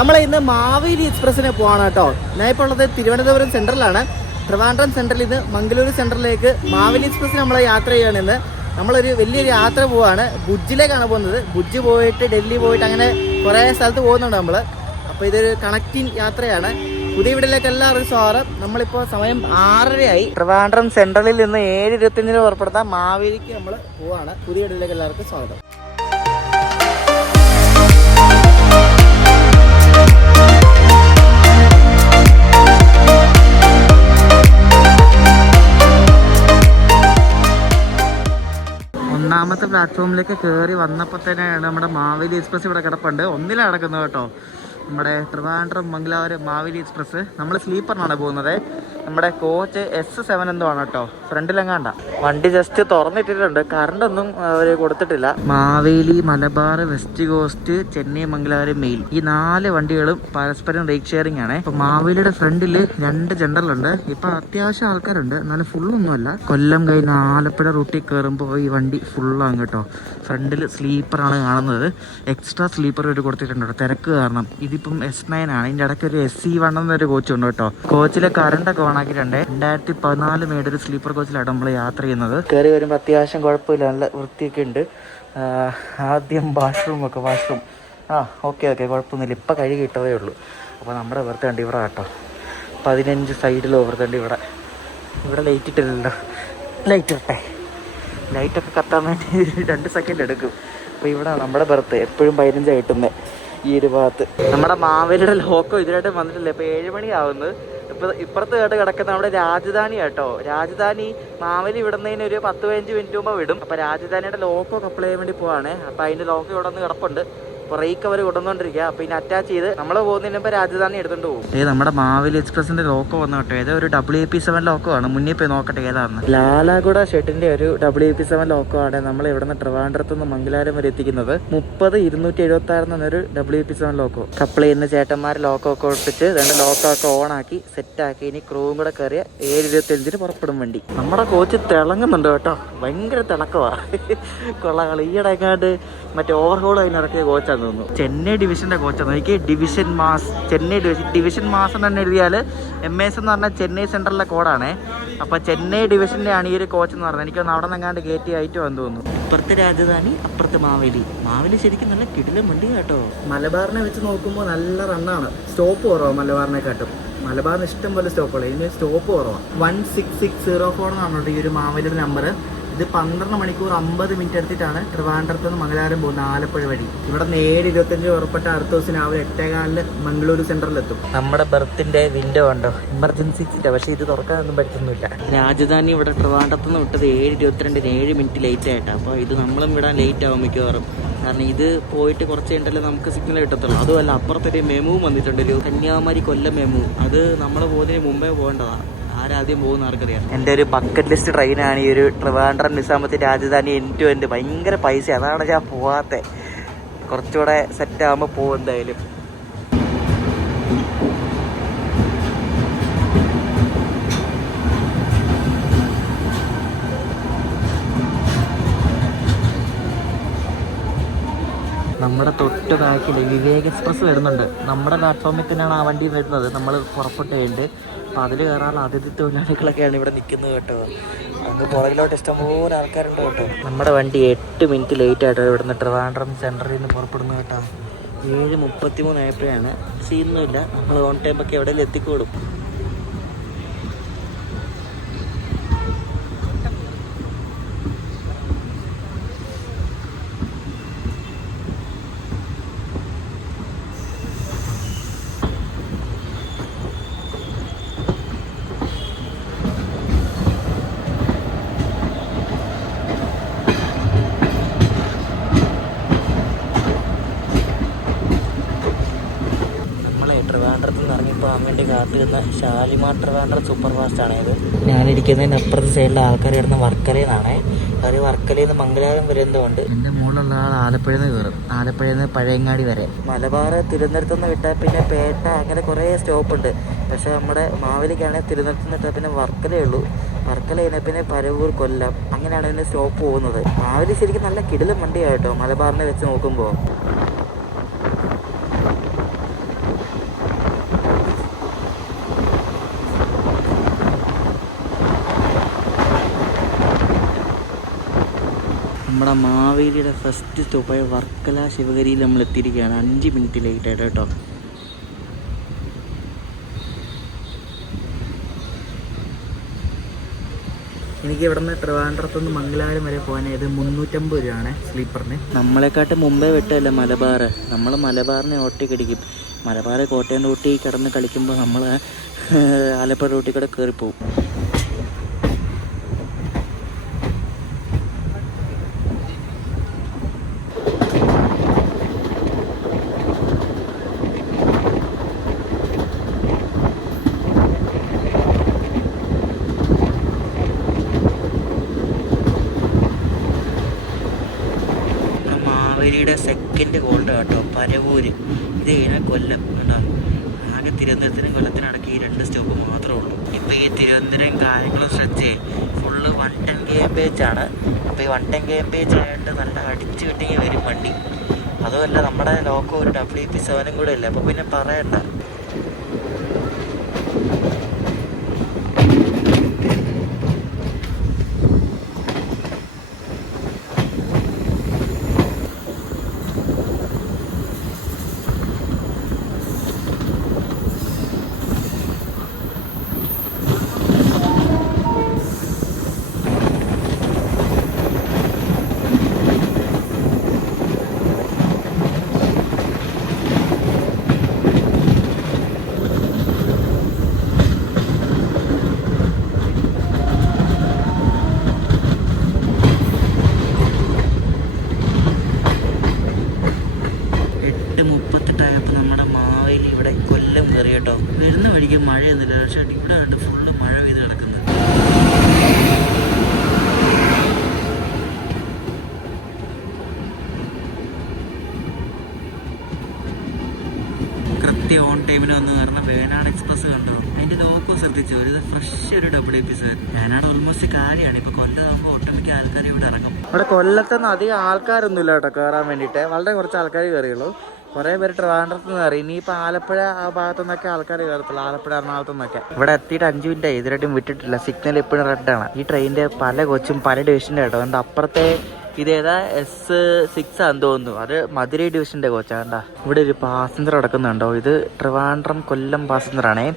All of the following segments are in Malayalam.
നമ്മൾ ഇന്ന് മാവേലി എക്സ്പ്രസ്സിന് പോവാണ് കേട്ടോ. ഞാൻ ഇപ്പോൾ ഉള്ളത് തിരുവനന്തപുരം സെൻട്രലാണ്. ട്രിവാൻഡ്രം സെൻട്രലിൽ നിന്ന് മംഗളൂരു സെൻട്രലിലേക്ക് മാവേലി എക്സ്പ്രസ്സിന് നമ്മൾ യാത്ര ചെയ്യുകയാണ്. ഇന്ന് നമ്മളൊരു വലിയൊരു യാത്ര പോവാണ്. ഭുജിലേക്കാണ് പോകുന്നത്. ഭുജ് പോയിട്ട് ഡൽഹി പോയിട്ട് അങ്ങനെ കുറേ സ്ഥലത്ത് പോകുന്നുണ്ട് നമ്മൾ. അപ്പോൾ ഇതൊരു കണക്റ്റിംഗ് യാത്രയാണ്. പുതിയ വീട്ടിലേക്ക് എല്ലാവർക്കും സ്വാഗതം. നമ്മളിപ്പോൾ സമയം 6:30 ട്രിവാൻഡ്രം സെൻട്രലിൽ നിന്ന് 7:25 പുറപ്പെടുത്താൻ മാവേലിക്ക് നമ്മൾ പോവാണ്. പുതിയ വീട്ടിലേക്ക് എല്ലാവർക്കും സ്വാഗതം. ഒന്നാമത്തെ പ്ലാറ്റ്ഫോമിലേക്ക് കയറി വന്നപ്പോൾ തന്നെയാണ് നമ്മുടെ മാവേലി എക്സ്പ്രസ് ഇവിടെ കിടപ്പുണ്ട്. ഒന്നിലാണ് കിടക്കുന്നത് കേട്ടോ. നമ്മുടെ ട്രിവാൻഡ്രം മംഗലാപുരം മാവേലി എക്സ്പ്രസ്. നമ്മൾ സ്ലീപ്പറിനാണ് പോകുന്നത്. നമ്മുടെ കോച്ച് S7 എന്തോ ആണ് കേട്ടോ. ഫ്രണ്ടിലെങ്ങാണ്ട വണ്ടി ജസ്റ്റ് തുറന്നിട്ടിട്ടുണ്ട്. കറണ്ട് ഒന്നും അവർ കൊടുത്തിട്ടില്ല. Maveli, Malabar, west coast, Chennai, Mangalapuram, mail, ഈ 4 വണ്ടികളും പരസ്പരം റേറ്റ് ഷെയറിംഗ് ആണ്. ഇപ്പൊ മാവേലിയുടെ ഫ്രണ്ടിൽ 2 ജനറലുണ്ട്. ഇപ്പൊ അത്യാവശ്യം ആൾക്കാരുണ്ട്, എന്നാലും ഫുള്ളൊന്നുമല്ല. കൊല്ലം കഴിഞ്ഞ് ആലപ്പുഴ റൂട്ടിൽ കയറുമ്പോൾ ഈ വണ്ടി ഫുള്ളാണ് കേട്ടോ. ഫ്രണ്ടിൽ സ്ലീപ്പറാണ് കാണുന്നത്. എക്സ്ട്രാ സ്ലീപ്പർ ഒരു കൊടുത്തിട്ടുണ്ട് തിരക്ക് കാരണം. ഇതിപ്പം S9 ആണ്. ഇതിൻ്റെ ഇടയ്ക്ക് ഒരു SC1 എന്നൊരു കോച്ച് ഉണ്ട് കേട്ടോ. കോച്ചിലെ കറണ്ടൊക്കെ ഓണാക്കിയിട്ടുണ്ട്. 2014 മേടെ ഒരു സ്ലീപ്പർ കോച്ചിലാണ് നമ്മൾ യാത്ര ചെയ്യുന്നത്. കയറി വരുമ്പോൾ അത്യാവശ്യം കുഴപ്പമില്ല, നല്ല വൃത്തിയൊക്കെ ഉണ്ട്. ആദ്യം വാഷ്റൂം ഓക്കെ കുഴപ്പമൊന്നുമില്ല. ഇപ്പം കഴുകി ഇട്ടതേ ഉള്ളൂ. അപ്പോൾ നമ്മുടെ വെറുതെ ഇവിടെ കേട്ടോ 15 സൈഡിൽ ഓവർത്തണ്ട്. ഇവിടെ ലൈറ്റ് ഇട്ടില്ലല്ലോ. ലൈറ്റ് ഇട്ടേ. ലൈറ്റൊക്കെ കത്താൻ വേണ്ടി 2 സെക്കൻഡ് എടുക്കും. അപ്പോൾ ഇവിടെ നമ്മുടെ ബർത്ത് എപ്പോഴും 15 കിട്ടുന്നത് ഈ ഒരു ഭാഗത്ത്. നമ്മുടെ മാവേലിയുടെ ലോക്കോ ഇതിനായിട്ട് വന്നിട്ടില്ല. ഇപ്പോൾ 7 മണിയാവുന്നത്. ഇപ്പുറത്ത് കേട്ട് കിടക്കുന്ന നമ്മുടെ രാജധാനി കേട്ടോ. രാജധാനി മാവേലി വിടുന്നതിന് ഒരു 10-15 മിനിറ്റ് മുമ്പ് വിടും. അപ്പോൾ രാജധാനിയുടെ ലോക്കോ അപ്ലൈ ചെയ്യാൻ വേണ്ടി പോവാണ്. അപ്പോൾ അതിൻ്റെ ലോക്കോ ഇവിടെ നിന്ന് കിടപ്പുണ്ട്. കുറേക്ക് അവർ കൊണ്ടുവന്നുകൊണ്ടിരിക്കുക. അപ്പോൾ ഇതിന് അറ്റാച്ച് ചെയ്ത് നമ്മൾ പോകുന്നതിന് മുമ്പ് രാജധാനി എടുത്തുകൊണ്ട് പോകും. നമ്മുടെ മാവേലി എക്സ്പ്രസിന്റെ ലോക്കോ വന്നു കേട്ടോ. ഏതോ ഒരു WAP7 ലോക്കോ ആണ്. മുന്നിൽ പോയി നോക്കട്ടെ ഏതാണെന്ന്. ലാലാഗുഡ ഷെഡിന്റെ ഒരു WAP7 ലോക്കോ ആണ് നമ്മൾ ഇവിടെ നിന്ന് ട്രിവാൻഡ്രത്ത് നിന്ന് മംഗലാപുരം വരെ എത്തിക്കുന്നത്. 30-276 എന്നൊരു WP7 ലോക്കോ. കപ്പിൾ ചെയ്യുന്ന ചേട്ടന്മാർ ലോക്കോ ഒക്കെ ഒട്ടിച്ച് 2 ലോക്കോ ഒക്കെ ഓണാക്കി സെറ്റാക്കി. ഇനി ക്രൂവും കൂടെ കയറിയ 7:25 പുറപ്പെടും വണ്ടി. നമ്മുടെ കോച്ച് തിളങ്ങുന്നുണ്ട് കേട്ടോ. ഭയങ്കര തിളക്കമാണ്. കൊള്ളാം. ഈയിടെ എങ്ങാണ്ട് മറ്റേ ഓവർഹോൾ അതിനിറക്കിയ കോച്ചാണ് തോന്നുന്നു. ചെന്നൈ ഡിവിഷന്റെ കോച്ചാണ്. എനിക്ക് division mass, Chennai division mass എന്ന് എഴുതിയാൽ MS എന്ന് പറഞ്ഞാൽ ചെന്നൈ സെൻട്രലിലെ കോഡാണ്. അപ്പോൾ ചെന്നൈ ഡിവിഷന്റെ ആണ് ഈ ഒരു കോച്ച് എന്ന് പറഞ്ഞത്. എനിക്കൊന്ന് അവിടെ നിന്നെങ്ങാണ്ട് കയറ്റി ആയിട്ടുമെന്ന് തോന്നുന്നു. ഇപ്പുറത്തെ രാജധാനി, അപ്പുറത്തെ മാവേലി ശരിക്കും നല്ല കിടിലം വണ്ടി കേട്ടോ. മലബാറിനെ വെച്ച് നോക്കുമ്പോൾ നല്ല റണ്ണാണ്. സ്റ്റോപ്പ് കുറവാണ് മലബാറിനെക്കാട്ടും. മലബാറിന് ഇഷ്ടം പോലെ സ്റ്റോപ്പുകൾ. ഇതിന് സ്റ്റോപ്പ് കുറവാണ്. 16604 എന്നാണ് ഈ ഒരു മാവേലിയുടെ നമ്പർ. ഇത് 12 മണിക്കൂർ 50 മിനിറ്റ് എടുത്തിട്ടാണ് ട്രിവാൻഡ്രത്ത് നിന്ന് മംഗലാപുരം പോകുന്നത് ആലപ്പുഴ വഴി. ഇവിടെ 7:25 പുറപ്പെട്ട അടുത്ത ദിവസം രാവിലെ 8:15 മംഗളൂരു സെൻട്രലിലെത്തും. നമ്മുടെ ബർത്തിന്റെ വിൻഡോ ഉണ്ടോ, എമർജൻസി സീറ്റാണ്. പക്ഷേ ഇത് തുറക്കാനൊന്നും പറ്റുന്നില്ല. രാജധാനി ഇവിടെ ട്രിവാൻഡ്രത്ത് നിന്ന് വിട്ടത് 7:22, 7 മിനിറ്റ് ലേറ്റ് ആയിട്ടാണ്. അപ്പോൾ ഇത് നമ്മളും വിടാൻ ലേറ്റ് ആവും മിക്കവാറും. കാരണം ഇത് പോയിട്ട് കുറച്ച് കഴിഞ്ഞാലേ നമുക്ക് സിഗ്നൽ കിട്ടത്തുള്ളൂ. അതുമല്ല അപ്പുറത്തൊരു മെമു വന്നിട്ടുണ്ട്, ഒരു കന്യാകുമാരി കൊല്ലം മെമു. അത് നമ്മൾ പോകുന്നതിന് മുമ്പേ പോകേണ്ടതാണ്. ആരാദ്യം പോകുന്ന ആർക്കറിയാം. എൻ്റെ ഒരു ബക്കറ്റ് ലിസ്റ്റ് ട്രെയിനാണ് ഈ ഒരു Trivandrum നിസാമത്തെ Rajdhani end to end. ഭയങ്കര പൈസ. അതാണ് ഞാൻ പോവാത്തത്. കുറച്ചുകൂടെ സെറ്റ് ആകുമ്പോൾ പോകും എന്തായാലും. നമ്മുടെ തൊട്ട് ബാക്കിൽ വിവേക് എക്സ്പ്രസ് വരുന്നുണ്ട്. നമ്മുടെ പ്ലാറ്റ്ഫോമിൽ തന്നെയാണ് ആ വണ്ടി വരുന്നത്. നമ്മൾ പുറപ്പെട്ട് കഴിഞ്ഞിട്ട് അപ്പോൾ അതിൽ കയറാനുള്ള അതിഥി തൊഴിലാളികളൊക്കെയാണ് ഇവിടെ നിൽക്കുന്നത് കേട്ടോ. അത് പുറകിലോട്ട് ഇഷ്ടംപോലെ ആൾക്കാരുണ്ട് കേട്ടോ. നമ്മുടെ വണ്ടി 8 മിനിറ്റ് ലേറ്റ് ആയിട്ടോ ഇവിടുന്ന് ട്രിവാൻഡ്രം സെൻട്രലിൽ നിന്ന് പുറപ്പെടുന്നു കേട്ടോ. 7:33 ആയപ്പോഴാണ്. സീനൊന്നുമില്ല, നമ്മൾ ഓൺ ടൈമൊക്കെ എവിടെയെങ്കിലും എത്തിക്കോളും. ട്രിവാൻഡ്രത്ത് നിന്ന് ഇറങ്ങിപ്പോകാൻ വേണ്ടി കാത്തിരുന്ന ഷാലിമാർ ട്രിവാൻഡ്രം സൂപ്പർ ഫാസ്റ്റാണ് ഇത്. ഞാനിരിക്കുന്നതിന് അപ്പുറത്തെ സൈഡിലെ ആൾക്കാർ കിടന്ന് വർക്കലയിൽ നിന്നാണ്. അവർ വർക്കലയിൽ നിന്ന് മംഗലാപുരം വരുന്നതുകൊണ്ട് എൻ്റെ മുകളിലുള്ള ആൾ ആലപ്പുഴയിൽ നിന്ന് കയറും. ആലപ്പുഴയിൽ നിന്ന് പഴയങ്ങാടി വരെ. മലബാർ തിരുവനന്തപുരത്ത് നിന്ന് വിട്ടാൽ പിന്നെ പേട്ട, അങ്ങനെ കുറേ സ്റ്റോപ്പുണ്ട്. പക്ഷേ നമ്മുടെ മാവേലിക്കാണെങ്കിൽ തിരുവനന്തപുരത്ത് നിന്ന് വിട്ടാൽ പിന്നെ വർക്കലേ ഉള്ളൂ. വർക്കല കഴിഞ്ഞാൽ പിന്നെ പരവൂർ, കൊല്ലം, അങ്ങനെയാണ് ഇതിൻ്റെ സ്റ്റോപ്പ് പോകുന്നത്. മാവേലി ശരിക്കും നല്ല കിടിലം വണ്ടിയാണ് കേട്ടോ മലബാറിനെ വെച്ച് നോക്കുമ്പോൾ. നമ്മുടെ മാവേലിയുടെ ഫസ്റ്റ് സ്റ്റോപ്പായ വർക്കല ശിവഗിരിയിൽ നമ്മൾ എത്തിയിരിക്കുകയാണ്. 5 മിനിറ്റ് ലേറ്റ് ആയിട്ട് കേട്ടോ. എനിക്ക് ഇവിടെ നിന്ന് ട്രിവാൻഡ്രത്തുനിന്ന് മംഗലാപുരം വരെ പോകാനായത് 350 രൂപയാണ് സ്ലീപ്പറിന്. നമ്മളെക്കാട്ട് മുമ്പേ വിട്ടല്ല മലബാർ. നമ്മൾ മലബാറിനെ ഓട്ടിക്കടിക്കും. മലബാർ കോട്ടയം റൂട്ടിൽ കിടന്ന് കളിക്കുമ്പോൾ നമ്മൾ ആലപ്പുഴ റൂട്ടിൽ കൂടെ കയറിപ്പോവും. മാവേലിയുടെ സെക്കൻഡ് ഗോൾഡ് കേട്ടോ, പരവൂര്. ഇത് കഴിഞ്ഞാൽ കൊല്ലം കേട്ടോ. ആകെ തിരുവനന്തപുരത്തിനും കൊല്ലത്തിനടക്കി ഈ 2 സ്റ്റോപ്പ് മാത്രമേ ഉള്ളൂ. ഇപ്പോൾ ഈ തിരുവനന്തപുരം കാര്യങ്ങളും സ്ട്രെച്ച് ഫുള്ള് 110 km/h ആണ്. അപ്പോൾ ഈ 110 km/h ആയിട്ട് നല്ല അടിച്ചു കിട്ടിങ്ങി വരും വണ്ടി. അതുമല്ല നമ്മുടെ ലോക്കോ ഒരു WP7 കൂടെ ഇല്ല. അപ്പോൾ പിന്നെ പറയണ്ട. നമ്മുടെ മാവേലി ഇവിടെ കൊല്ലം കയറി കേട്ടോ. വരുന്ന വഴിക്ക് മഴയൊന്നുമില്ല, പക്ഷേ ഇവിടെ കണ്ട് ഫുള്ള് മഴ പെയ്ത് കിടക്കുന്നത്. കൃത്യം ഓൺ ടൈമിന് വന്ന് കാരണം വേനാട് എക്സ്പ്രസ് കണ്ടോ. അതിൻ്റെ ലോക്കോ ശ്രദ്ധിച്ചു. ഒരു ഫ്രഷ് ഒരു WP7. വേനാട് ഓൾമോസ്റ്റ് കാര്യമാണ്. ഇപ്പോൾ കൊല്ലമാകുമ്പോൾ ഒട്ടുമിക്ക ആൾക്കാർ ഇവിടെ ഇറങ്ങും. ഇവിടെ കൊല്ലത്തുനിന്ന് അധികം ആൾക്കാരൊന്നുമില്ല കേട്ടോ കയറാൻ വേണ്ടിയിട്ട്. വളരെ കുറച്ച് ആൾക്കാർ കയറിയുള്ളൂ. കുറേ പേര് ട്രിവാൻഡ്രത്ത് നിന്ന് കയറി. ഇനിയിപ്പോൾ ആലപ്പുഴ ആ ഭാഗത്തു നിന്നൊക്കെ ആൾക്കാർ കയറത്തുള്ളൂ. ആലപ്പുഴ എറണാകുളത്തു നിന്നൊക്കെ. ഇവിടെ എത്തിയിട്ട് 5 മിനിറ്റായി. ഇതുവരെയായിട്ടും വിട്ടിട്ടില്ല. സിഗ്നൽ ഇപ്പോഴും റെഡാണ്. ഈ ട്രെയിനിൻ്റെ പല കൊച്ചും പല ഡിവിഷൻ്റെ കേട്ടോ. അതുകൊണ്ട് അപ്പുറത്തെ ഇതേതാ S6 ആണെന്ന് തോന്നുന്നു. അത് മധുരൈ ഡിവിഷൻ്റെ കോച്ചാണ് കേട്ടോ. ഇവിടെ ഒരു പാസഞ്ചർ കിടക്കുന്നുണ്ടോ. ഇത് ട്രിവാൻഡ്രം കൊല്ലം പാസഞ്ചറാണേ.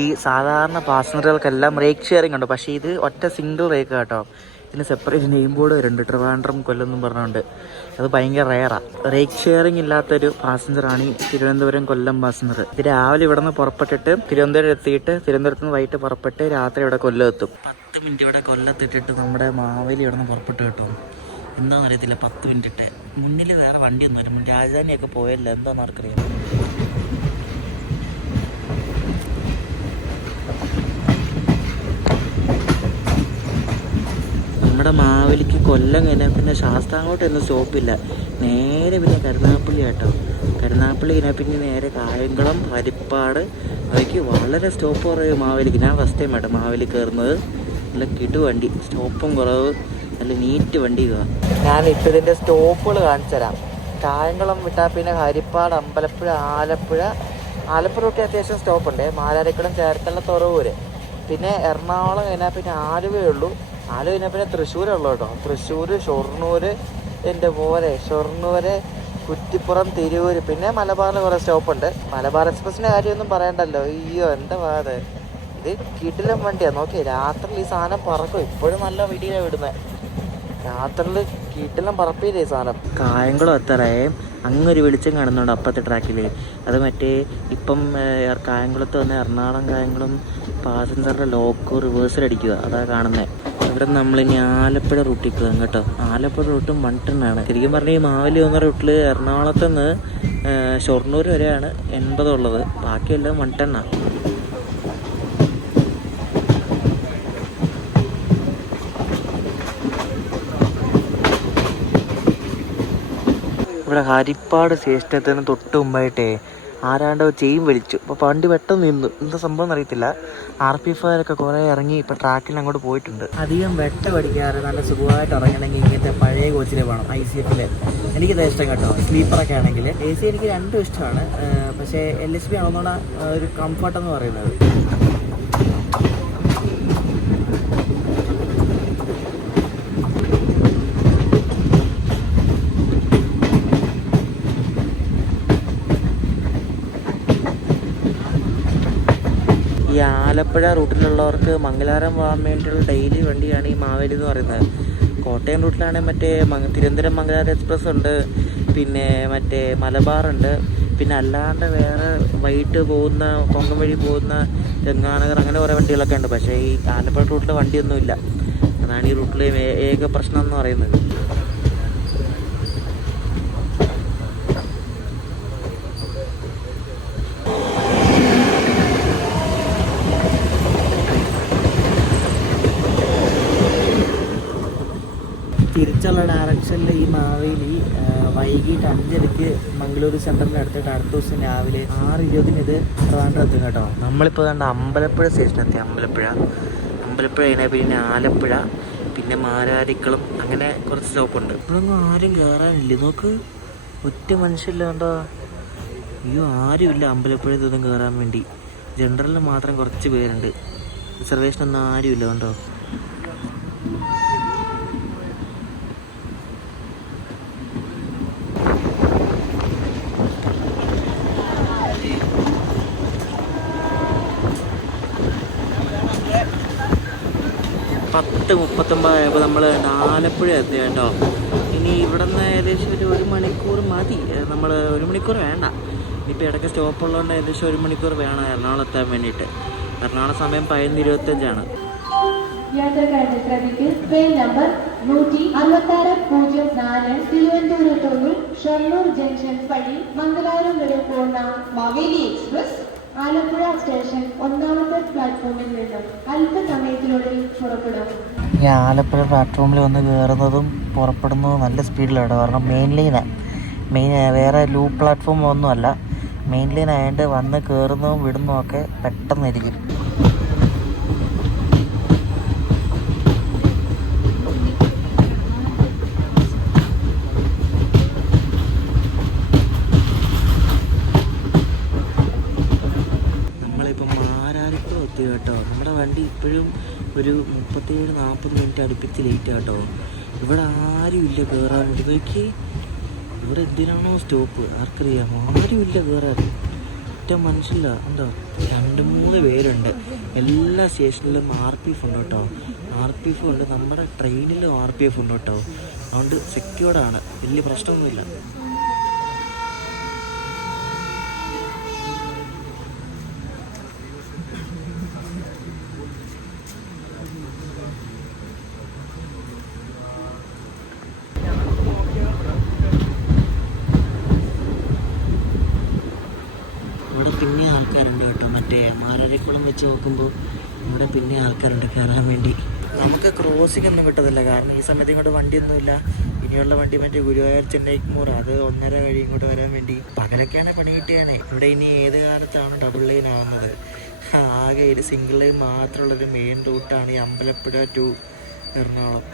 ഈ സാധാരണ പാസഞ്ചറുകൾക്കെല്ലാം റേക്ക് ഷെയറിംഗ് ഉണ്ട്. പക്ഷേ ഇത് ഒറ്റ സിംഗിൾ റേക്ക് കേട്ടോ. ഇതിന് സെപ്പറേറ്റ് നെയിം ബോർഡ് വരുന്നുണ്ട്, ട്രിവാൻഡ്രം കൊല്ലം എന്നും പറഞ്ഞുകൊണ്ട്. അത് ഭയങ്കര റെയറാണ്. റേക്ക് ഷെയറിംഗ് ഇല്ലാത്തൊരു പാസഞ്ചറാണ് ഈ തിരുവനന്തപുരം കൊല്ലം പാസഞ്ചർ. ഇത് രാവിലെ ഇവിടെ നിന്ന് പുറപ്പെട്ടിട്ട് തിരുവനന്തപുരം എത്തിയിട്ട് തിരുവനന്തപുരത്ത് നിന്ന് വൈകിട്ട് പുറപ്പെട്ട് രാത്രി ഇവിടെ കൊല്ലം എത്തും. 10 മിനിറ്റ് ഇവിടെ കൊല്ലത്തിട്ടിട്ട് നമ്മുടെ മാവേലി ഇവിടെ നിന്ന് പുറപ്പെട്ട് കേട്ടോ. എന്താണെന്ന് അറിയത്തില്ല, 10 മിനിറ്റ് ഇട്ട്. മുന്നിൽ വേറെ വണ്ടിയൊന്നും വരും. രാജധാനിയൊക്കെ പോയല്ലോ, എന്താണെന്ന് ആർക്കറിയാം. നമ്മുടെ മാവേലിക്ക് കൊല്ലം കഴിഞ്ഞാൽ പിന്നെ ശാസ്താംകോട്ടൊന്നും സ്റ്റോപ്പില്ല. നേരെ പിന്നെ കരുനാഗപ്പള്ളി കേട്ടോ. കരുനാഗപ്പള്ളി കഴിഞ്ഞാൽ പിന്നെ നേരെ കായംകുളം, ഹരിപ്പാട് അതൊക്കെ വളരെ സ്റ്റോപ്പ് കുറവ് മാവേലിക്ക്. ഞാൻ ഫസ്റ്റ് ടൈം കേട്ടോ മാവേലി കയറുന്നത്. നല്ല കിടു വണ്ടി, സ്റ്റോപ്പും കുറവ്, നല്ല നീറ്റ് വണ്ടി ഇതാ. ഞാനിപ്പോൾ ഇതിൻ്റെ സ്റ്റോപ്പുകൾ കാണിച്ചു തരാം. കായംകുളം വിട്ടാൽ പിന്നെ ഹരിപ്പാട്, അമ്പലപ്പുഴ, ആലപ്പുഴ ഒക്കെ അത്യാവശ്യം സ്റ്റോപ്പുണ്ട്. മാരാരിക്കുളം, ചേർത്തല, തുറവൂര്. പിന്നെ എറണാകുളം കഴിഞ്ഞാൽ പിന്നെ ആലുവേ ഉള്ളൂ. ആലുവ കഴിഞ്ഞാൽ പിന്നെ തൃശ്ശൂരുള്ളൂ കേട്ടോ. തൃശ്ശൂർ, ഷൊർണൂർ, എൻ്റെ പോലെ ഷൊർണൂർ, കുറ്റിപ്പുറം, തിരൂർ. പിന്നെ മലബാറിൽ കുറേ സ്റ്റോപ്പുണ്ട്. മലബാർ എക്സ്പ്രസിൻ്റെ കാര്യമൊന്നും പറയണ്ടല്ലോ. അയ്യോ എന്താ പാത്, ഇത് കിടിലം വണ്ടിയാണ്. നോക്കി രാത്രിയിൽ ഈ സാധനം പറക്കും. ഇപ്പോഴും നല്ല വീഡിയോയാണ് വിടുന്നത്. രാത്രിയിൽ കിടിലം പറപ്പിയില്ലേ ഈ സാധനം. കായംകുളം എത്തറേ അങ്ങൊരു വെളിച്ചം കാണുന്നുണ്ട് അപ്പത്തെ ട്രാക്കിൽ. അത് മറ്റേ ഇപ്പം കായംകുളത്ത് വന്ന് എറണാകുളം കായംകുളം പാസഞ്ചറിൻ്റെ ലോക്കോ റിവേഴ്സൽ അടിക്കുക, അതാ കാണുന്നത്. ഇവിടെ നമ്മളിനി ആലപ്പുഴ റൂട്ടിൽ കയറും കേട്ടോ. ആലപ്പുഴ റൂട്ടും 110 ആണ്. ശരിക്കും പറഞ്ഞാൽ ഈ മാവേലി വന്ന റൂട്ടിൽ എറണാകുളത്ത് നിന്ന് ഷൊർണൂർ വരെയാണ് 80 ഉള്ളത്. ബാക്കിയെല്ലാം 110 ആണ്. ഇവിടെ ഹരിപ്പാട് സ്റ്റേഷനത്തിന് തൊട്ട് മുമ്പായിട്ടേ ആരാണ്ട് ചെയിൻ വലിച്ചു. അപ്പോൾ വണ്ടി പെട്ടെന്ന് നിന്നു. എന്താ സംഭവം എന്നറിയത്തില്ല. RP5 കുറേ ഇറങ്ങി ഇപ്പോൾ ട്രാക്കിൽ അങ്ങോട്ട് പോയിട്ടുണ്ട്. അധികം വെട്ട പഠിക്കാറ് നല്ല സുഖമായിട്ട് ഇറങ്ങണമെങ്കിൽ ഇങ്ങനത്തെ പഴയ കോച്ചിൽ വേണം. ICF എനിക്കിത് ഇഷ്ടം കേട്ടോ. സ്ലീപ്പറൊക്കെ ആണെങ്കിൽ AC എനിക്ക് രണ്ടും ഇഷ്ടമാണ്. പക്ഷേ LSB ആവുന്നതാണ് ഒരു കംഫർട്ട് എന്ന് പറയുന്നത്. ആലപ്പുഴ റൂട്ടിലുള്ളവർക്ക് മംഗലാപുരം പോകാൻ വേണ്ടിയുള്ള ഡെയിലി വണ്ടിയാണ് ഈ മാവേലി എന്ന് പറയുന്നത്. കോട്ടയം റൂട്ടിലാണെങ്കിൽ മറ്റേ തിരുവനന്തപുരം മംഗലാപുരം എക്സ്പ്രസ് ഉണ്ട്, പിന്നെ മറ്റേ മലബാറുണ്ട്, പിന്നെ അല്ലാണ്ട് വേറെ വൈകിട്ട് പോകുന്ന കൊങ്കൺ വഴി പോകുന്ന ഗംഗാനഗർ അങ്ങനെ കുറേ വണ്ടികളൊക്കെ ഉണ്ട്. പക്ഷേ ഈ ആലപ്പുഴ റൂട്ടിൽ വണ്ടിയൊന്നുമില്ല. അതാണ് ഈ റൂട്ടിലെ ഏക പ്രശ്നം എന്ന് പറയുന്നത്. തിരിച്ചുള്ള ഡയറക്ഷനിൽ ഈ മാവേലി വൈകിട്ട് 5:00 മംഗളൂരു സെൻറ്ററിൻ്റെ അടുത്തിട്ട് അടുത്ത ദിവസം രാവിലെ 6:20 ഇത് ട്രിവാൻഡ്രം എത്തും കേട്ടോ. നമ്മളിപ്പോൾ കണ്ട അമ്പലപ്പുഴ സ്റ്റേഷനെത്തി. അമ്പലപ്പുഴ കഴിഞ്ഞാൽ പിന്നെ ആലപ്പുഴ, പിന്നെ മാരാരിക്കുളം, അങ്ങനെ കുറച്ച് സ്റ്റോപ്പുണ്ട്. ഇപ്പോഴൊന്നും ആരും കയറാനില്ല. നോക്ക്, ഒറ്റ മനുഷ്യല്ല കണ്ടോ. അയ്യോ, ആരുമില്ല അമ്പലപ്പുഴ ഇതൊന്നും കയറാൻ വേണ്ടി. ജനറലിന് മാത്രം കുറച്ച് പേരുണ്ട്. റിസർവേഷനൊന്നും ആരുമില്ല കണ്ടോ. (10:39) നമ്മൾ ആലപ്പുഴ എത്തി കേട്ടോ. ഇനി ഇവിടെ നിന്ന് ഏകദേശം ഒരു 1 മണിക്കൂർ മതി. നമ്മൾ 1 മണിക്കൂർ വേണ്ട. ഇനിയിപ്പോൾ ഇടയ്ക്ക് സ്റ്റോപ്പ് ഉള്ളതുകൊണ്ട് ഏകദേശം 1 മണിക്കൂർ വേണം എറണാകുളം എത്താൻ വേണ്ടിയിട്ട്. എറണാകുളം സമയം 11:25. യാത്രക്കാരുടെ ശ്രദ്ധയ്ക്ക് ട്രെയിൻ നമ്പർ 16604 തിരുവനന്തപുരത്തോട് ഷൊർണൂർ ജംഗ്ഷൻ വഴി മംഗലാപുരം വരെ പോകുന്ന മാവേലി എക്സ്പ്രസ് ആലപ്പുഴ സ്റ്റേഷൻ 1ാമത്തെ പ്ലാറ്റ്ഫോമിൽ നിന്നും അല്പസമയത്തിനുള്ളിൽ പുറപ്പെടും. ഈ ആലപ്പുഴ പ്ലാറ്റ്ഫോമിൽ വന്ന് കയറുന്നതും പുറപ്പെടുന്നതും നല്ല സ്പീഡിലാണ്. കാരണം മെയിൻ വേറെ ലൂപ്പ് പ്ലാറ്റ്ഫോം ഒന്നുമല്ല. മെയിൻ ലൈൻ ആയതുകൊണ്ട് വന്ന് കയറുന്നതും വിടുന്നതും ഒക്കെ പെട്ടെന്നിരിക്കും. കേട്ടോ, നമ്മുടെ വണ്ടി ഇപ്പോഴും ഒരു 37-40 മിനിറ്റ് അടുപ്പിച്ച് ലേറ്റ് കേട്ടോ. ഇവിടെ ആരുമില്ല കയറാൻ വേണ്ടി. നോക്കി, ഇവിടെ എന്തിനാണോ സ്റ്റോപ്പ് ആർക്കറിയാം. ആരുമില്ല കയറാൻ, ഒറ്റ മനുഷ്യല്ല. ഉണ്ടോ, 2-3 പേരുണ്ട്. എല്ലാ സ്റ്റേഷനിലും RPF ഉണ്ട് കേട്ടോ. RPF ഉണ്ട്, നമ്മുടെ ട്രെയിനിലും RPF ഉണ്ട് കേട്ടോ. അതുകൊണ്ട് സെക്യൂർഡാണ്, വലിയ പ്രശ്നമൊന്നുമില്ല. ഇവിടെ പിന്നെ ആൾക്കാരുണ്ട് കേട്ടോ. മറ്റേ മാരാരിക്കുളം വെച്ച് നോക്കുമ്പോൾ ഇവിടെ പിന്നെ ആൾക്കാരുണ്ട് കയറാൻ വേണ്ടി. നമുക്ക് ക്രോസിംഗ് ഒന്നും കിട്ടത്തില്ല, കാരണം ഈ സമയത്ത് ഇങ്ങോട്ട് വണ്ടിയൊന്നുമില്ല. ഇനിയുള്ള വണ്ടി മറ്റേ ഗുരുവായൂർ ചെന്നൈക്കുമൂർ, അത് 1.5 വഴി ഇങ്ങോട്ട് വരാൻ വേണ്ടി. പകലൊക്കെയാണ് പണി കിട്ടിയാണേ. ഇവിടെ ഇനി ഏത് കാലത്താണ് ഡബിൾ ലൈൻ ആവുന്നത്? ആകെ ഒരു സിംഗിൾ ലൈൻ മാത്രമുള്ളൊരു മെയിൻ റൂട്ടാണ് ഈ അമ്പലപ്പുഴ ടു എറണാകുളം.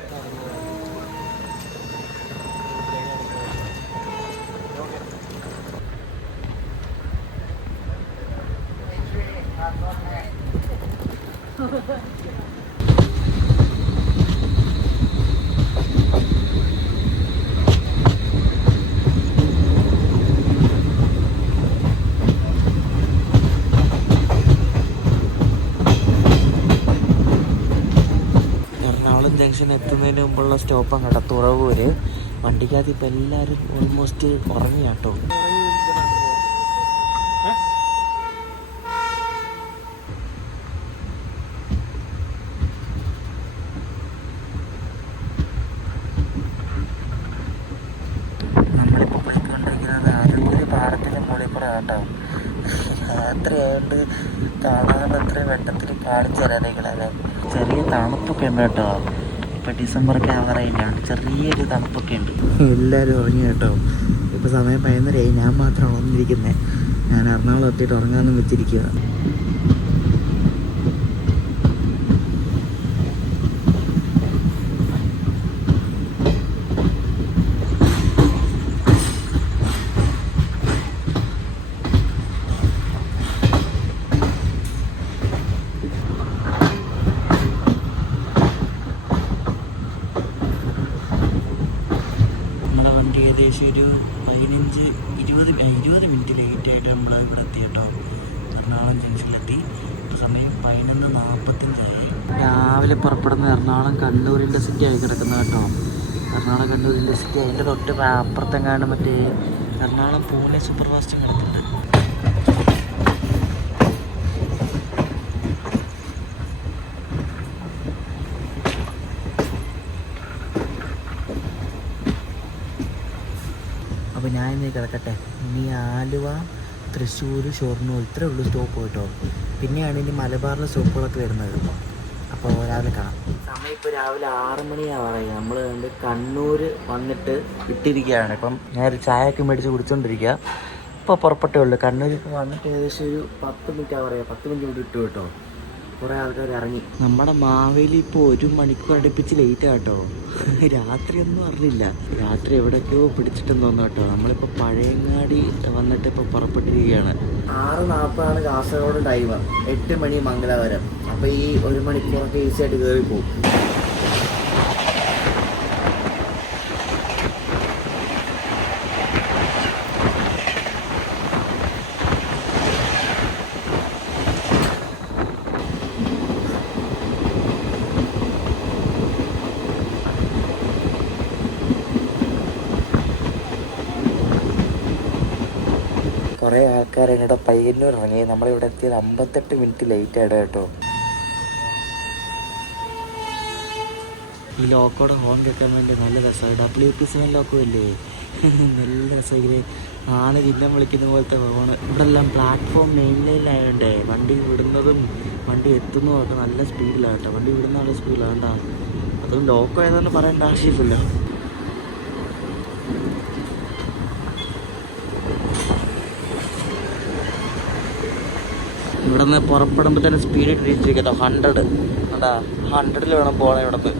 ജംഗ്ഷൻ എത്തുന്നതിന് മുമ്പുള്ള സ്റ്റോപ്പാണ് കേട്ടോ തുറവൂര്. വണ്ടിക്കകത്ത് ഇപ്പം എല്ലാവരും ഓൾമോസ്റ്റ് ഉറങ്ങി കേട്ടോ. നമ്മളിപ്പോൾ പോയിക്കൊണ്ടിരിക്കുന്നത് അരൂര് പാടത്തിൻ്റെ മുകളിൽ കൂടെ കേട്ടോ. രാത്രിയായിട്ട് കാണാനത്ര വെട്ടത്തിൽ കാണിച്ചു തരാനേക്കളല്ലേ. ചെറിയ തണുപ്പൊക്കെ ഉണ്ട് കേട്ടോ. ഇപ്പം ഡിസംബറൊക്കെ ആവാറായില്ലാണ്, ചെറിയൊരു തണുപ്പൊക്കെ ഉണ്ട്. എല്ലാവരും ഉറങ്ങി കേട്ടോ. ഇപ്പോൾ സമയം 11:30. ഞാൻ മാത്രമാണ് ഉറങ്ങിയിരിക്കുന്നത്. ഞാൻ എറണാകുളം എത്തിയിട്ട് ഉറങ്ങാമെന്നും വെച്ചിരിക്കുക. ഏകദേശം ഒരു 15-20 മിനിറ്റ് ലേറ്റായിട്ട് നമ്മൾ ഇവിടെ എത്തി കേട്ടോ. എറണാകുളം ജംഗ്ഷനിലെത്തി. സമയം 11:45. രാവിലെ പുറപ്പെടുന്ന എറണാകുളം കണ്ണൂർ ഇൻ്റർസിറ്റി ആയി കിടക്കുന്നത് കേട്ടോ. എറണാകുളം കണ്ണൂർ ഇൻ്റർസിറ്റി അതിൻ്റെ തൊട്ട് അപ്പുറത്തെങ്ങാണ്ട് മറ്റേ എറണാകുളം പൂനെ സൂപ്പർ ഫാസ്റ്റ് കിടക്കുന്നുണ്ട്. അപ്പോൾ ഞാൻ ഇന്ന് കിടക്കട്ടെ. ഇനി ആലുവ, തൃശ്ശൂർ, ഷൊർണൂർ ഇത്രേ ഉള്ളൂ സ്റ്റോപ്പ് കേട്ടോ. പിന്നെയാണ് ഇനി മലബാറിലെ സ്റ്റോപ്പുകളൊക്കെ വരുന്നത്. അപ്പോൾ രാവിലെ കാണാം. സമയം ഇപ്പോൾ രാവിലെ 6 മണിയാവാറായി. നമ്മൾ കണ്ണൂർ വന്നിട്ട് ഇട്ടിരിക്കുകയാണ്. ഇപ്പം ഞാനൊരു ചായയൊക്കെ മേടിച്ച് കുടിച്ചുകൊണ്ടിരിക്കുക. ഇപ്പോൾ പുറപ്പെട്ടേ ഉള്ളൂ. കണ്ണൂർ ഇപ്പോൾ വന്നിട്ട് ഏകദേശം ഒരു 10 മിനിറ്റ് ആവാറായി. 10 മിനിറ്റ് കൂടി ഇട്ടു കേട്ടോ. കുറേ ആൾക്കാർ ഇറങ്ങി. നമ്മുടെ മാവേലി ഇപ്പോൾ 1 മണിക്കൂർ അടുപ്പിച്ച് ലേറ്റ് ആട്ടോ. രാത്രിയൊന്നും അറിയില്ല. രാത്രി എവിടേക്കോ പിടിച്ചിട്ടെന്ന് തോന്നുന്നു കേട്ടോ. നമ്മളിപ്പോൾ പഴയങ്ങാടി വന്നിട്ട് ഇപ്പോൾ പുറപ്പെട്ടിരിക്കുകയാണ്. 6:40 കാസർഗോഡ് ടൈം, 8 മണി മംഗലാപുരം. അപ്പോൾ ഈ 1 മണിക്കൂറൊക്കെ ഈസി ആയിട്ട് കയറി പോകും. കുറേ ആൾക്കാർ ഇവിടെ പയ്യന്നൂർ ഇറങ്ങി. നമ്മളിവിടെ എത്തിയത് 58 മിനിറ്റ് ലേറ്റ് ആയിട്ട് കേട്ടോ. ഈ ലോക്കോടെ ഹോൺ കേൾക്കാൻ വേണ്ടി നല്ല രസമാണ്. WP7 ലോക്കോ അല്ലേ, നല്ല രസമെങ്കിൽ ആണ് ചിഹ്നം വിളിക്കുന്ന പോലത്തെ ഹോണ്. ഇവിടെ എല്ലാം പ്ലാറ്റ്ഫോം മെയിൻ ലൈനിലായതുകൊണ്ടേ വണ്ടി വിടുന്നതും വണ്ടി എത്തുന്നതും ഒക്കെ നല്ല സ്പീഡിലാണ് കേട്ടോ. വണ്ടി വിടുന്ന നല്ല സ്പീഡിലാണ് കേട്ടോ. അതും ലോക്കോ ഏതാണ്ട് പറയേണ്ട ആവശ്യമില്ലല്ലോ. ഇവിടെ നിന്ന് പുറപ്പെടുമ്പോൾ തന്നെ സ്പീഡ് ഇട്ടിരിക്കട്ടോ. 100 കണ്ടാ, 100ൽ വേണം പോകണം. ഇവിടെ നിന്ന്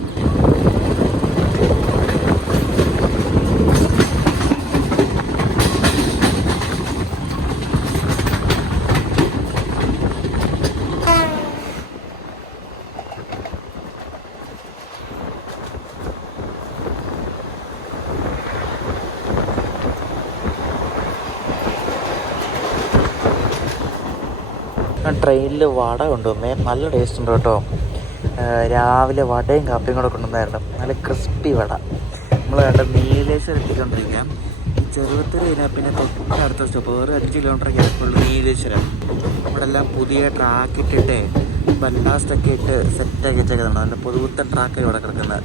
ട്രെയിനിൽ വട കൊണ്ടുവന്നേ. നല്ല ടേസ്റ്റ് ഉണ്ട് കേട്ടോ. രാവിലെ വടയും കാപ്പിയും കൂടെ കൊണ്ടുവന്നായിരുന്നു. നല്ല ക്രിസ്പി വട. നമ്മൾ വേണ്ട നീലേശ്വരം എത്തിക്കൊണ്ടിരിക്കാം. ഈ ചെറുപത്തൂർ കഴിഞ്ഞാൽ പിന്നെ തൊട്ടടുത്ത സ്റ്റോപ്പ് വേറെ 5 കിലോമീറ്ററൊക്കെ ആയിട്ടുള്ളൂ നീലേശ്വരം. ഇവിടെ എല്ലാം പുതിയ ട്രാക്ക് ഇട്ടിട്ട് ബല്ലാസ്റ്റൊക്കെ ഇട്ട് സെറ്റാക്കി വെച്ചേക്കുന്നുണ്ട്. നല്ല പുതുപുത്തൻ ട്രാക്കാണ് ഇവിടെ കിടക്കുന്നത്.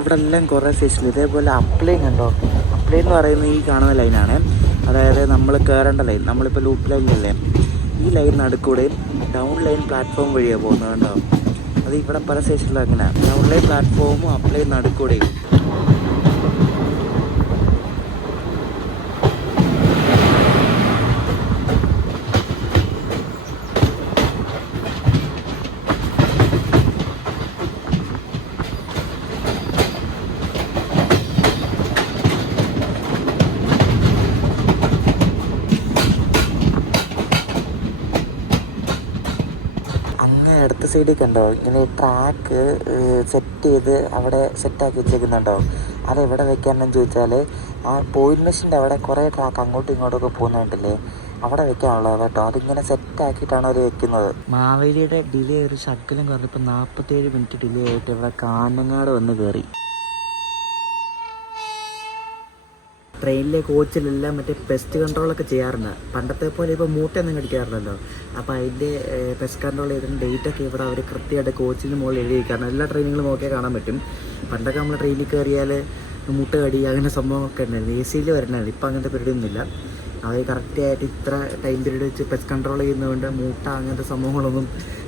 ഇവിടെ എല്ലാം കുറേ സ്റ്റേഷനിൽ ഇതേപോലെ അപ്ലൈൻ കണ്ടോ. അപ്ലൈൻ എന്ന് പറയുന്നത് ഈ കാണുന്ന ലൈനാണ്. അതായത് നമ്മൾ കയറേണ്ട ലൈൻ. നമ്മളിപ്പോൾ ലൂപ്പ് ലൈനിലല്ലേ, ഈ ലൈൻ നടുക്കൂടെയും ഡൗൺ ലൈൻ പ്ലാറ്റ്ഫോം വഴിയാണ് പോകുന്നത് കണ്ടോ. അത് ഇവിടെ പല സ്റ്റേഷനിലും അങ്ങനെ. ഡൗൺ ലൈൻ പ്ലാറ്റ്ഫോമും അപ്പ് ലൈൻ നടുക്കൂടെയും. അടുത്ത സൈഡിൽ കണ്ടോ ഇങ്ങനെ ട്രാക്ക് സെറ്റ് ചെയ്ത് അവിടെ സെറ്റാക്കി വെച്ചേക്കുന്നുണ്ടോ. അതെവിടെ വെക്കാനെന്ന് ചോദിച്ചാൽ ആ പോയിന്റ് മെഷീൻ്റെ അവിടെ കുറേ ട്രാക്ക് അങ്ങോട്ടും ഇങ്ങോട്ടൊക്കെ പോകുന്നുണ്ടല്ലേ, അവിടെ വെക്കാനുള്ളത് കേട്ടോ. അതിങ്ങനെ സെറ്റാക്കിയിട്ടാണ് അവർ വെക്കുന്നത്. മാവേലിയുടെ ഡിലേ ഒരു ശകലം കുറഞ്ഞപ്പോൾ 47 മിനിറ്റ് ഡിലേ ആയിട്ട് ഇവിടെ കാഞ്ഞങ്ങാട് വന്ന് കയറി. ട്രെയിനിലെ കോച്ചിലെല്ലാം മറ്റേ പെസ്റ്റ് കൺട്രോളൊക്കെ ചെയ്യാറുണ്ട്. പണ്ടത്തെ പോലെ ഇപ്പോൾ മൂട്ടയൊന്നും കടിക്കാറില്ലല്ലോ. അപ്പോൾ അതിൻ്റെ പെസ്റ്റ് കൺട്രോൾ ചെയ്തിട്ട് ഡേറ്റൊക്കെ ഇവിടെ അവർ കൃത്യമായിട്ട് കോച്ചിന് മുകളിൽ എഴുതി വയ്ക്കാറുണ്ട്. എല്ലാ ട്രെയിനുകളും നോക്കിയാൽ കാണാൻ പറ്റും. പണ്ടൊക്കെ നമ്മൾ ട്രെയിനിൽ കയറിയാൽ മുട്ട കടി അങ്ങനെ സംഭവമൊക്കെ ഉണ്ടായിരുന്നു. AC വരണമായിരുന്നു. ഇപ്പോൾ അങ്ങനത്തെ പരിപാടിയൊന്നുമില്ല. അവർ കറക്റ്റായിട്ട് ഇത്ര ടൈം പീരീഡ് വെച്ച് പെസ്റ്റ് കൺട്രോൾ ചെയ്യുന്നതുകൊണ്ട് മൂട്ട അങ്ങനത്തെ സംഭവങ്ങളൊന്നും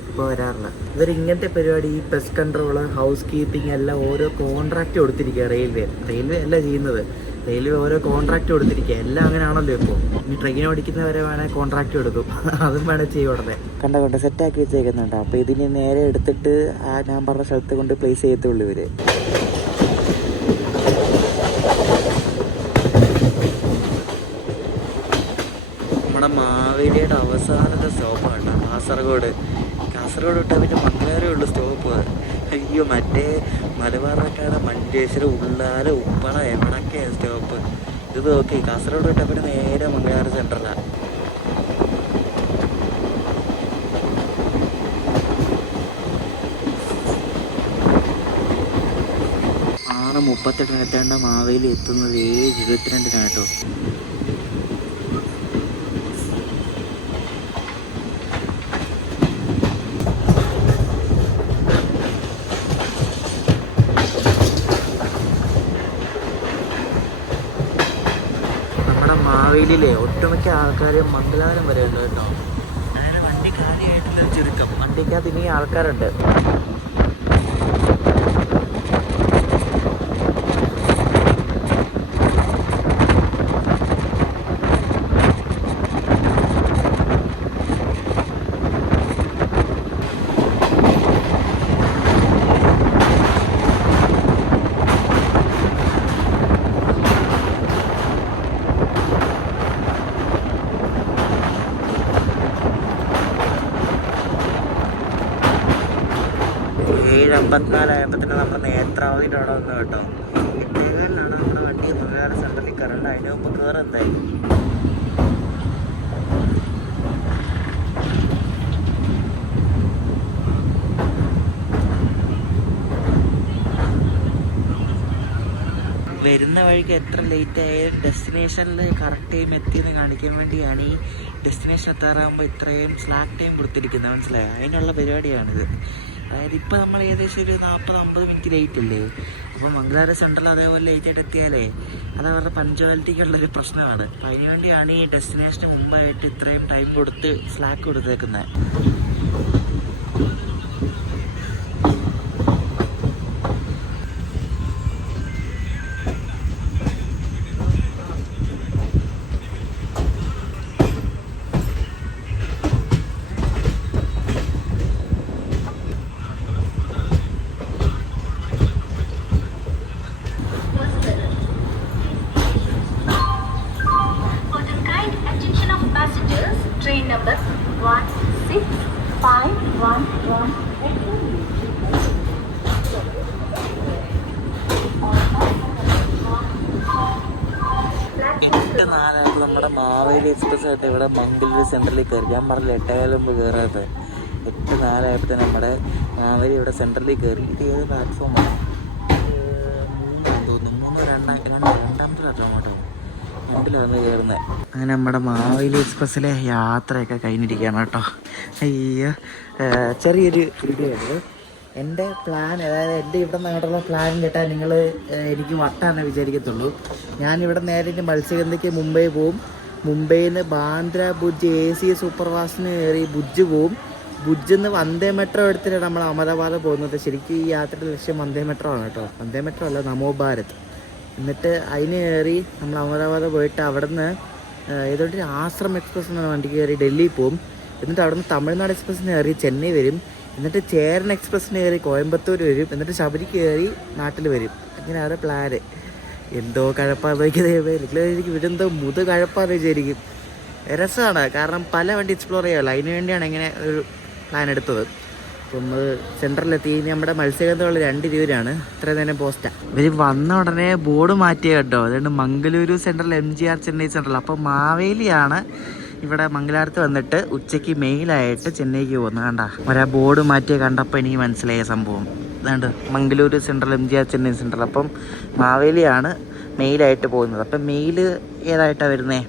ഇപ്പോൾ വരാറില്ല. ഇവർ ഇങ്ങനത്തെ പരിപാടി ഈ പെസ്റ്റ് കൺട്രോൾ, ഹൗസ് കീപ്പിംഗ് എല്ലാം ഓരോ കോൺട്രാക്റ്റ് കൊടുത്തിരിക്കുക. റെയിൽവേ അല്ല ചെയ്യുന്നത്. റെയിൽവേ ഓരോ കോൺട്രാക്റ്റ് കൊടുത്തിരിക്കുക. എല്ലാം അങ്ങനെയാണല്ലോ ഇപ്പോൾ. ഇനി ട്രെയിൻ ഓടിക്കുന്നവരെ വേണമെങ്കിൽ കോൺട്രാക്റ്റ് കൊടുക്കും. അതും വേണേൽ ചെയ്യും ഉടനെ. കണ്ട സെറ്റാക്കി വെച്ചേക്കുന്നുണ്ട്. അപ്പോൾ ഇതിന് നേരെ എടുത്തിട്ട് ആ ഞാൻ പറഞ്ഞ സ്ഥലത്ത് കൊണ്ട് പ്ലേസ് ചെയ്യത്തുള്ളൂ ഇവർ. നമ്മുടെ മാവേലിയുടെ അവസാനത്തെ സ്റ്റോപ്പാണ് കാസർഗോഡ്. കാസർഗോഡ് വിട്ടാൽ പിന്നെ മംഗലാപുരമേ ഉള്ളൂ സ്റ്റോപ്പ്. അയ്യോ, മറ്റേ മലബാറിനൊക്കെയാണ് മഞ്ചേശ്വരം, ഉള്ളാല, ഉപ്പള എവിടൊക്കെയാണ് സ്റ്റോപ്പ്. ഇത് നോക്കി കാസർഗോഡ് വിട്ടാൽ പിന്നെ നേരെ മംഗലാപുരം സെൻറ്ററിലാണ്. 6:38 എത്തേണ്ട മാവേലി എത്തുന്നത് 7:22 കേട്ടോ. നമ്മുടെ മാവേലിയിലെ ഒട്ടുമിക്ക ആൾക്കാരും മംഗലാപുരം വരെ ഉണ്ട് കേട്ടോ. അങ്ങനെ വണ്ടി കാര്യമായിട്ടുള്ള ചുരുക്കം, വണ്ടിക്കകത്ത് ഇനി ആൾക്കാരുണ്ട്. ആയപ്പോൾ തന്നെ നമ്മൾ നേത്രാവതിയുടെ അവിടെ വന്നു കേട്ടോ. 8:15 നമ്മുടെ വണ്ടി മംഗലാപുരം സെൻട്രലിൽ കയറേണ്ട. അതിന് മുമ്പ് കയറും എന്തായാലും. വരുന്ന വഴിക്ക് എത്ര ലേറ്റ് ആയാലും ഡെസ്റ്റിനേഷനിൽ കറക്റ്റ് ടൈം എത്തിയെന്ന് കാണിക്കാൻ വേണ്ടിയാണ് ഈ ഡെസ്റ്റിനേഷൻ എത്താറാകുമ്പോൾ ഇത്രയും സ്ലാക്ക് ടൈം കൊടുത്തിരിക്കുന്നത്, മനസ്സിലായോ? അതിനുള്ള പരിപാടിയാണിത്. അതായത് ഇപ്പോൾ നമ്മൾ ഏകദേശം ഒരു 40-50 മിനിറ്റ് ലേറ്റ് അല്ലേ. അപ്പം മംഗലാപുരം സെൻട്രൽ അതേപോലെ ലേറ്റായിട്ട് എത്തിയാലേ അത് അവരുടെ പഞ്ച്വാലിറ്റിക്കുള്ളൊരു പ്രശ്നമാണ്. അപ്പം അതിനുവേണ്ടിയാണ് ഈ ഡെസ്റ്റിനേഷന് മുമ്പായിട്ട് ഇത്രയും ടൈം കൊടുത്ത് സ്ലാക്ക് കൊടുത്തേക്കുന്നത്. Train number 16511 8:04 നമ്മുടെ മാവേലി എക്സ്പ്രസ് ആയിട്ട് ഇവിടെ മംഗലൂരു സെൻട്രലിൽ കയറി. ഞാൻ പറഞ്ഞില്ല 8:15 മുമ്പ് കയറാത്തത്. 8:04 ആയപ്പോൾ നമ്മുടെ മാവേലി ഇവിടെ സെൻട്രലിൽ കയറി. ഇത് ഏത് പ്ലാറ്റ്ഫോമാണ്? 3 തോന്നുന്നു. 2-രണ്ടാമത്തെ പ്ലാറ്റ്ഫോം കേട്ടോ. 2-ലാണ് കയറുന്നത്. അങ്ങനെ നമ്മുടെ മാവേലി എക്സ്പ്രസ്സിലെ യാത്രയൊക്കെ കഴിഞ്ഞിരിക്കുകയാണ് കേട്ടോ. അയ്യോ, ചെറിയൊരു വീഡിയോ ഉണ്ട്. എൻ്റെ പ്ലാൻ, അതായത് എൻ്റെ ഇവിടെ നിന്നുള്ള പ്ലാൻ കേട്ടാൽ നിങ്ങൾ എനിക്ക് വട്ടാനേ വിചാരിക്കത്തുള്ളൂ. ഞാനിവിടെ നേരെ മത്സ്യഗന്ധിക്ക് മുംബൈ പോവും. മുംബൈയിൽ നിന്ന് ബാന്ദ്ര ഭുജ് AC സൂപ്പർ ഫാസ്റ്റിന് കയറി ഭുജ് പോവും. ഭുജിൽ നിന്ന് വന്ദേ മെട്രോ എടുത്തിട്ടാണ് നമ്മൾ അഹമ്മദാബാദ് പോകുന്നത്. ശരിക്കും ഈ യാത്രയുടെ ലക്ഷ്യം വന്ദേ മെട്രോ ആണ് കേട്ടോ. വന്ദേ മെട്രോ അല്ല, നമോ ഭാരത്. എന്നിട്ട് അതിന് കയറി നമ്മൾ അഹമ്മദാബാദ് പോയിട്ട് അവിടെ നിന്ന് ഏതോട്ട് ആശ്രം എക്സ്പ്രസ് എന്ന വണ്ടിക്ക് കയറി ഡൽഹി പോകും. എന്നിട്ട് അവിടെ നിന്ന് തമിഴ്നാട് എക്സ്പ്രസ്സിന് കയറി ചെന്നൈ വരും. എന്നിട്ട് ചേരൻ എക്സ്പ്രസ്സിന് കയറി കോയമ്പത്തൂർ വരും. എന്നിട്ട് ശബരിക്ക് കയറി നാട്ടിൽ വരും. അങ്ങനെയാണ് പ്ലാന്. എന്തോ കഴപ്പാന്ന് നോക്കിയത് എനിക്ക് ഇവിടെന്തോ കഴപ്പാന്ന് വിചാരിക്കും. രസമാണ്, കാരണം പല വണ്ടി എക്സ്പ്ലോർ ചെയ്യാമല്ലോ. അതിന് വേണ്ടിയാണ് ഇങ്ങനെ ഒരു പ്ലാൻ എടുത്തത്. അപ്പം സെൻട്രലിലെത്തി. ഇനി നമ്മുടെ മത്സ്യഗന്ധമുള്ള 2 രൂപയാണ്. ഇത്രയും നേരം പോസ്റ്റാണ്. ഇവർ വന്ന ഉടനെ ബോർഡ് മാറ്റിയ കേട്ടോ. അതുകൊണ്ട് Mangaluru central, MGR Chennai central. അപ്പോൾ മാവേലിയാണ് ഇവിടെ മംഗലാപുരത്ത് വന്നിട്ട് ഉച്ചയ്ക്ക് മെയിലായിട്ട് ചെന്നൈക്ക് പോകുന്നത്. കണ്ട ഒരാ ബോർഡ് മാറ്റിയ കണ്ടപ്പോൾ എനിക്ക് മനസ്സിലായ സംഭവം. അതുകൊണ്ട് Mangaluru central, MGR Chennai central. അപ്പം മാവേലിയാണ് മെയിലായിട്ട് പോകുന്നത്. അപ്പം മെയിൽ ഏതായിട്ടാണ് വരുന്നത്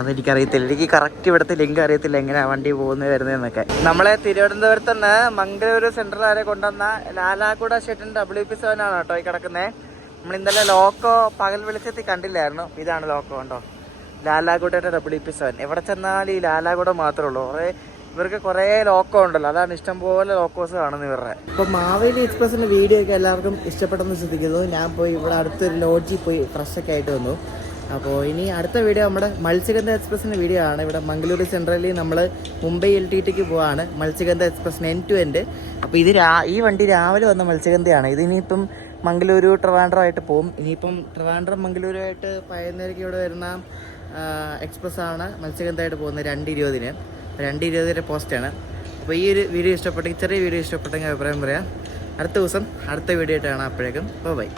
അതെനിക്കറിയത്തില്ല. എനിക്ക് കറക്റ്റ് ഇവിടുത്തെ ലിങ്ക് അറിയത്തില്ല, എങ്ങനെയാണ് വണ്ടി പോകുന്നത് വരുന്നതെന്നൊക്കെ. നമ്മളെ തിരുവനന്തപുരത്ത് നിന്ന് മംഗലൂരു സെൻട്രൽ വരെ കൊണ്ടുവന്ന ലാലാഗുഡ ഷെട്ടിൻ്റെ WP7 ആണ് കേട്ടോ ഈ കിടക്കുന്നത്. നമ്മൾ ഇന്നലെ ലോക്കോ പകൽ വെളിച്ചത്തിൽ കണ്ടില്ലായിരുന്നു. ഇതാണ് ലോക്കോ കണ്ടോ, ലാലാഗുഡയുടെ WP7. എവിടെ ചെന്നാലും ഈ ലാലാഗുഡ മാത്രമേ ഉള്ളൂ. ഇവർക്ക് കുറേ ലോക്കോ ഉണ്ടല്ലോ, അതാണ് ഇഷ്ടംപോലെ ലോക്കോസ് കാണുന്നത് ഇവരുടെ. ഇപ്പോൾ മാവേലി എക്സ്പ്രസിൻ്റെ വീഡിയോ ഒക്കെ എല്ലാവർക്കും ഇഷ്ടപ്പെട്ടെന്ന് ശ്രദ്ധിക്കുന്നു. ഞാൻ പോയി ഇവിടെ അടുത്തൊരു ലോഡ്ജിൽ പോയി ഫ്രഷൊക്കെ ആയിട്ട് വന്നു. അപ്പോൾ ഇനി അടുത്ത വീഡിയോ നമ്മുടെ മത്സ്യഗന്ധ എക്സ്പ്രസിൻ്റെ വീഡിയോ ആണ്. ഇവിടെ മംഗലൂരു സെൻട്രലിൽ നമ്മൾ മുംബൈ LTTക്ക് പോവാണ് മത്സ്യഗന്ധ എക്സ്പ്രസിന് end to end. അപ്പോൾ ഈ വണ്ടി രാവിലെ വന്ന മത്സ്യഗന്ധയാണ്. ഇതിനിപ്പം മംഗലൂരു ട്രിവാൻഡ്രം ആയിട്ട് പോകും. ഇനിയിപ്പം ട്രിവാൻഡ്രം മംഗലൂരുമായിട്ട് പയ്യന്നേരയ്ക്ക് ഇവിടെ വരുന്ന എക്സ്പ്രസ്സാണ് മത്സ്യഗന്ധമായിട്ട് പോകുന്നത് 2:20-ന്. 2:20 പോസ്റ്റാണ്. അപ്പോൾ ഈ ഒരു വീഡിയോ ഇഷ്ടപ്പെട്ടെങ്കിൽ, ചെറിയ വീഡിയോ ഇഷ്ടപ്പെട്ടെങ്കിൽ അഭിപ്രായം പറയാം. അടുത്ത ദിവസം അടുത്ത വീഡിയോ ആയിട്ടാണ്. അപ്പോഴേക്കും ബൈ.